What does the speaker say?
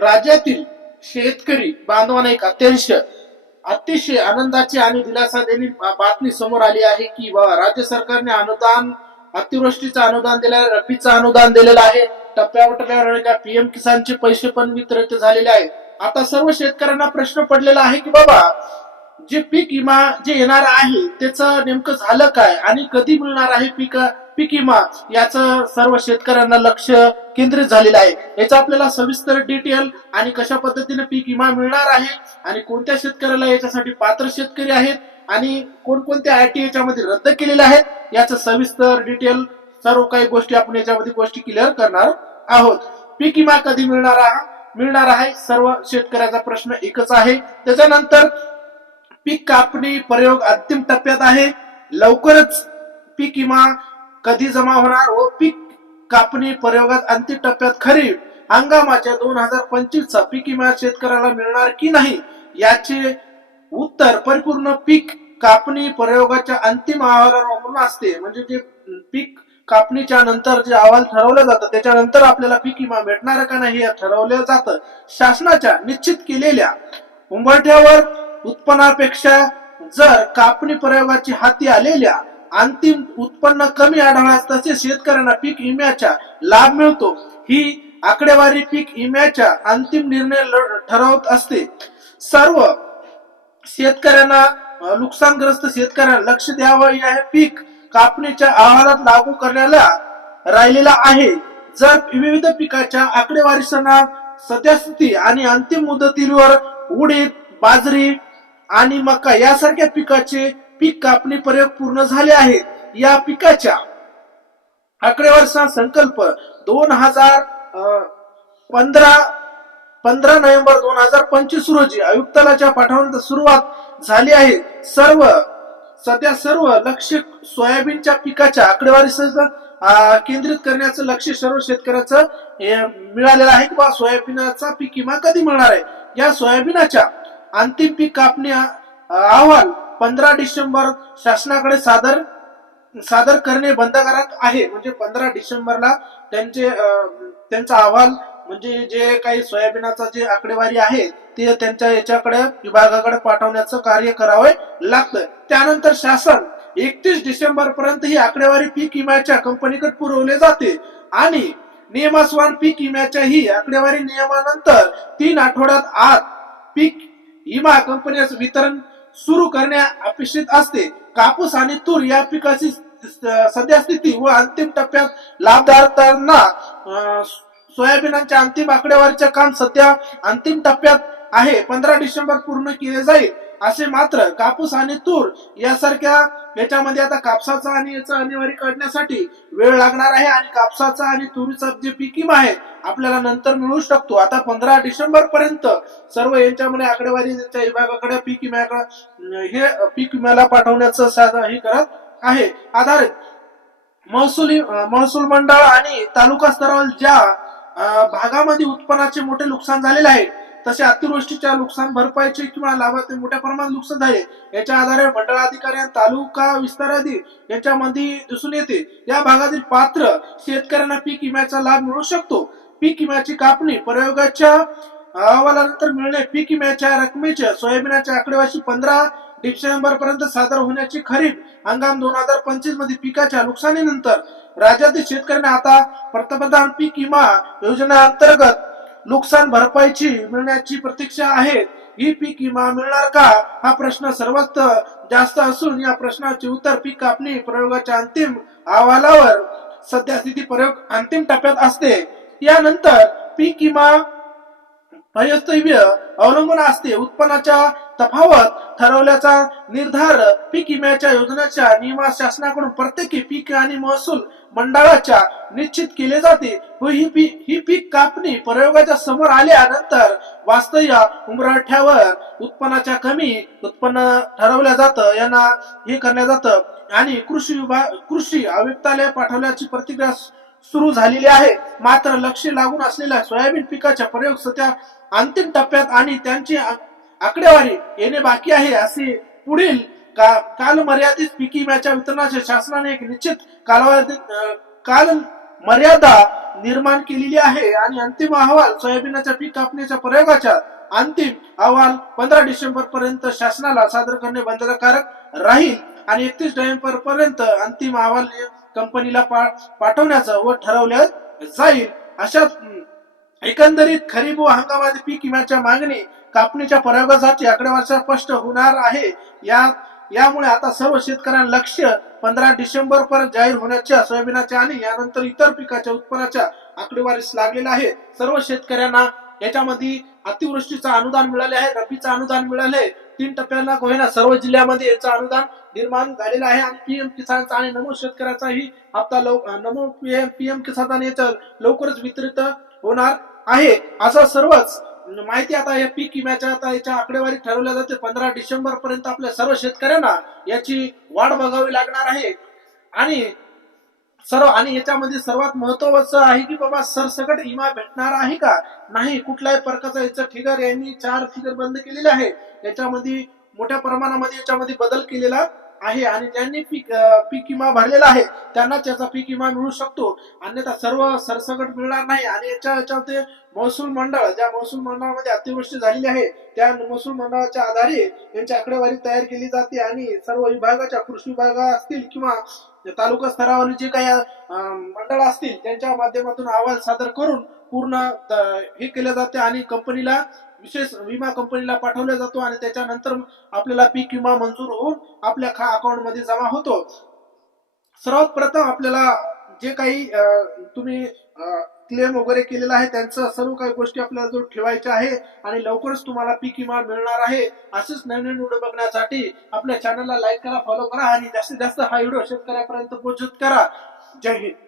राज्यातील शेतकरी बांधवांना एक अत्यंत अतिशय आनंदाची आणि दिलासा देणी बातमी समोर आली आहे की बाबा राज्य सरकारने अनुदान अतिवृष्टीचं अनुदान दिलं आहे रब्बीचं अनुदान दिलेलं आहे. टप्प्यावर टप्प्यावर पीएम किसानचे पैसे पण वितरित झालेले आहेत. आता सर्व शेतकऱ्यांना प्रश्न पडलेला आहे की बाबा जे पीक विमा जे येणार आहे त्याचं नेमकं झालं काय? आणि कधी मिळणार आहे पीक? पीक विमा याचं सर्व शेतकऱ्यांना लक्ष केंद्रित झालेलं आहे. याचा आपल्याला सविस्तर डिटेल आणि कशा पद्धतीने पीक विमा मिळणार आहे आणि कोणत्या शेतकऱ्याला याच्यासाठी पात्र शेतकरी आहेत आणि कोणकोणत्या आय टी याच्यामध्ये रद्द केलेल्या आहेत याचं सविस्तर डिटेल सर्व काही गोष्टी आपण याच्यामध्ये गोष्टी क्लिअर करणार आहोत. पीक विमा कधी मिळणार मिळणार आहे? सर्व शेतकऱ्याचा प्रश्न एकच आहे. त्याच्यानंतर पीक कापणी प्रयोग अंतिम टप्प्यात आहे. लवकरच पीक विमा कधी जमा होणार व पीक कापणी प्रयोगात अंतिम टप्प्यात खरीप. हंगामाच्या दोन हजार पंचवीस चा पीक विमा शेतकऱ्याला मिळणार की नाही? याचे उत्तर परिपूर्ण पीक कापणी प्रयोगाच्या अंतिम अहवालावर अवलंबून असते. म्हणजे जे पीक कापणीच्या नंतर जे अहवाल ठरवलं जातं त्याच्यानंतर आपल्याला पीक विमा भेटणार का नाही हे ठरवलं जातं. शासनाच्या निश्चित केलेल्या उंबरठ्यावर उत्पन्नापेक्षा जर कापणी प्रयोगाची हाती आलेल्या अंतिम उत्पन्न कमी आढळल्यास तसे शेतकऱ्यांना पीक विम्याचा लाभ मिळतो. ही आकडेवारी पीक विम्याच्या अंतिम निर्णय ठरवत असते. सर्व शेतकऱ्यांना नुकसानग्रस्त शेतकऱ्यांना लक्ष द्यावं या पीक कापणीच्या अहवालात लागू करण्याला राहिलेला आहे. जर विविध पिकाच्या आकडेवारी सद्यस्थिती आणि अंतिम मुदतीवर उडीद बाजरी आणि मका यासारख्या पिकाचे पीक कापणी प्रयोग पूर्ण झाले आहेत या पिकाच्या आकडेवारीचा संकल्प दोन हजार पंधरा पंधरा नोव्हेंबर दोन हजार पंचवीस रोजी आयुक्तालयाच्या पाठवण्यात सुरुवात झाली आहे. सर्व सध्या सर्व लक्ष सोयाबीनच्या पिकाच्या आकडेवारीसह केंद्रित करण्याचं लक्ष सर्व शेतकऱ्याचं मिळालेलं आहे किंवा सोयाबीनचा पीक विमा कधी मिळणार आहे? या सोयाबीनाच्या अंतिम पीक कापणी अहवाल पंधरा डिसेंबर शासनाकडे सादर सादर करणे बंधकारक आहे. म्हणजे पंधरा डिसेंबरला त्यांचे त्यांचा अहवाल म्हणजे जे काही सोयाबीनाचा जे आकडेवारी आहे ते त्यांच्या याच्याकडे विभागाकडे पाठवण्याचं कार्य करावे लागतं त्यानंतर शासन एकतीस डिसेंबर पर्यंत ही आकडेवारी पीक विम्याच्या कंपनीकडे पुरवले जाते. आणि नियमास्वान पीक विम्याच्या ही आकडेवारी नियमानंतर तीन आठवड्यात आत पीक विमा कंपन्याचं वितरण सुरू करणे अपेक्षित असते. कापूस आणि तूर या पिकाची सध्या स्थिती व अंतिम टप्प्यात लाभधारकांना सोयाबीनांच्या सोयाबीनच्या अंतिम आकडेवारीचे काम सध्या अंतिम टप्प्यात आहे. पंधरा डिसेंबर पूर्ण केले जाईल. असे मात्र कापूस आणि तूर यासारख्या याच्यामध्ये आता कापसाचा आणि याचा अनिवार्य काढण्यासाठी वेळ लागणार आहे आणि कापसाचा आणि तुरीचा जे पीक विमा आहे आपल्याला नंतर मिळू शकतो. आता पंधरा डिसेंबर पर्यंत सर्व यांच्यामध्ये आकडेवारी त्यांच्या विभागाकडे पीक विम्याकडे हे पीक विम्याला पाठवण्याचं साधन हे करत आहे. आधारित महसुली महसूल मंडळ आणि तालुका स्तरावर ज्या भागामध्ये उत्पन्नाचे मोठे नुकसान झालेले आहे तसे अतिवृष्टीच्या नुकसान भरपाईचे किंवा लाभाचे मोठ्या प्रमाणात नुकसान झाले याच्या आधारे मंडळाधिकारी अधिकारी तालुका विस्ताराधी यांच्यामध्ये दिसून येते. या भागातील पात्र शेतकऱ्यांना पीक विम्याचा लाभ मिळू शकतो. पीक विम्याची कापणी प्रयोगाच्या अहवालानंतर मिळणे पीक विम्याच्या रकमेच्या सोयाबीनच्या आकडेवाशी पंधरा डिसेंबर पर्यंत सादर होण्याची खरीप हंगाम दोन हजार पंचवीसमध्ये पिकाच्या नुकसानीनंतर राज्यातील शेतकऱ्यांना आता पंतप्रधान पीक विमा योजना अंतर्गत नुकसान भरपाईची मिळण्याची प्रतीक्षा आहे. ही पीक विमा मिळणार का? हा प्रश्न सर्वात जास्त असून या प्रश्नाचे उत्तर पीक कापणी प्रयोगाच्या अंतिम अहवालावर सध्या स्थिती प्रयोग अंतिम टप्प्यात असते. यानंतर पीक विमा अवलंबून असते. उत्पन्नाच्या तफावत ठरवल्याचा निर्धार पीक विम्याच्या योजनेच्या नियमात शासनाकडून प्रत्येकी पीक आणि महसूल मंडळाच्या निश्चित केले जाते. व ही पीक ही पीक कापणी प्रयोगाच्या समोर आल्यानंतर वास्तव्य उमराठ्यावर उत्पन्नाच्या कमी उत्पन्न ठरवल्या जातं. यांना हे करण्यात जातं. आणि कृषी विभाग कृषी आयुक्तालय पाठवल्याची प्रतिक्रिया सुरू झालेली आहे. मात्र लक्ष लागून असलेल्या सोयाबीन पिकाच्या प्रयोग सध्या अंतिम टप्प्यात आणि त्यांची आकडेवारी येणे बाकी आहे असे पुढील का काल मर्यादित पीक विम्याच्या वितरणाचे शासनाने एक निश्चित कालावधी काल मर्यादा निर्माण केलेली आहे. आणि अंतिम अहवाल सोयाबीनच्या पीक कापण्याच्या प्रयोगाच्या अंतिम अहवाल पंधरा डिसेंबर पर्यंत शासनाला सादर करणे बंधनकारक राहील आणि एकतीस नोव्हेंबर पर्यंत अंतिम अहवाल कंपनीला पाठवण्याचं व ठरवलं जाईल. अशा एकंदरीत खरीप व हंगामातील पीक विम्याच्या मागणी कापणीच्या प्रयोगासाठी आकडेवारीचा स्पष्ट होणार आहे. या यामुळे आता सर्व शेतकऱ्यांना लक्ष पंधरा डिसेंबर पर्यंत जाहीर होण्याच्या सोयाबीनाच्या आणि यानंतर इतर पिकाच्या उत्पन्नाच्या आकडेवारीस लागलेला आहे. सर्व शेतकऱ्यांना याच्यामध्ये अतिवृष्टीचं अनुदान मिळाले आहे रबीचं अनुदान मिळाले तीन टप्प्यांना होईना सर्व जिल्ह्यामध्ये याचं अनुदान निर्माण झालेलं आहे आणि पीएम किसानचा आणि नमो शेतकऱ्याचाही हप्ता लव नमो पीएम पीएम किसान याचं लवकरच वितरित होणार. आहे. असं सर्वच माहिती आता या पीक विम्याच्या आता याच्या आकडेवारी ठरवल्या जाते. पंधरा डिसेंबर पर्यंत आपल्या सर्व शेतकऱ्यांना याची वाढ बघावी लागणार आहे. आणि सर्व आणि याच्यामध्ये सर्वात महत्वाचं आहे की बाबा सरसकट विमा भेटणार आहे का? नाही कुठल्याही प्रकारचा याचं ठिगर यांनी चार फिगर बंद केलेले आहे याच्यामध्ये मोठ्या प्रमाणामध्ये याच्यामध्ये बदल केलेला आहे आणि ज्यांनी पीक पीक विमा भरलेला आहे त्यांना त्याचा पीक विमा मिळू शकतो. अन्यथा सर्व सरसकट मिळणार नाही. आणि याच्या याच्यामध्ये महसूल मंडळ ज्या महसूल मंडळामध्ये अतिवृष्टी झालेली आहे त्या महसूल मंडळाच्या आधारे यांची आकडेवारी तयार केली जाते आणि सर्व विभागाच्या कृषी विभागा असतील किंवा तालुका स्तरावर जे काही मंडळ असतील त्यांच्या माध्यमातून अहवाल सादर करून पूर्ण हे केलं जाते आणि कंपनीला विशेष विमा कंपनीला पाठवला जातो आणि त्याच्यानंतर आपल्याला पीक विमा मंजूर होऊन आपल्या खा जमा होतो. सर्वात प्रथम आपल्याला जे काही अं, तुम्ही क्लेम वगैरे केलेला आहे त्यांचं सर्व काही गोष्टी आपल्याला जो ठेवायच्या आहे आणि लवकरच तुम्हाला पीक विमा मिळणार आहे असेच नवीन नवीन व्हिडिओ बघण्यासाठी आपल्या चॅनलला लाईक करा फॉलो करा आणि जास्तीत जास्त हा व्हिडिओ शेतकऱ्यापर्यंत पोहोचत करा. जय हिंद.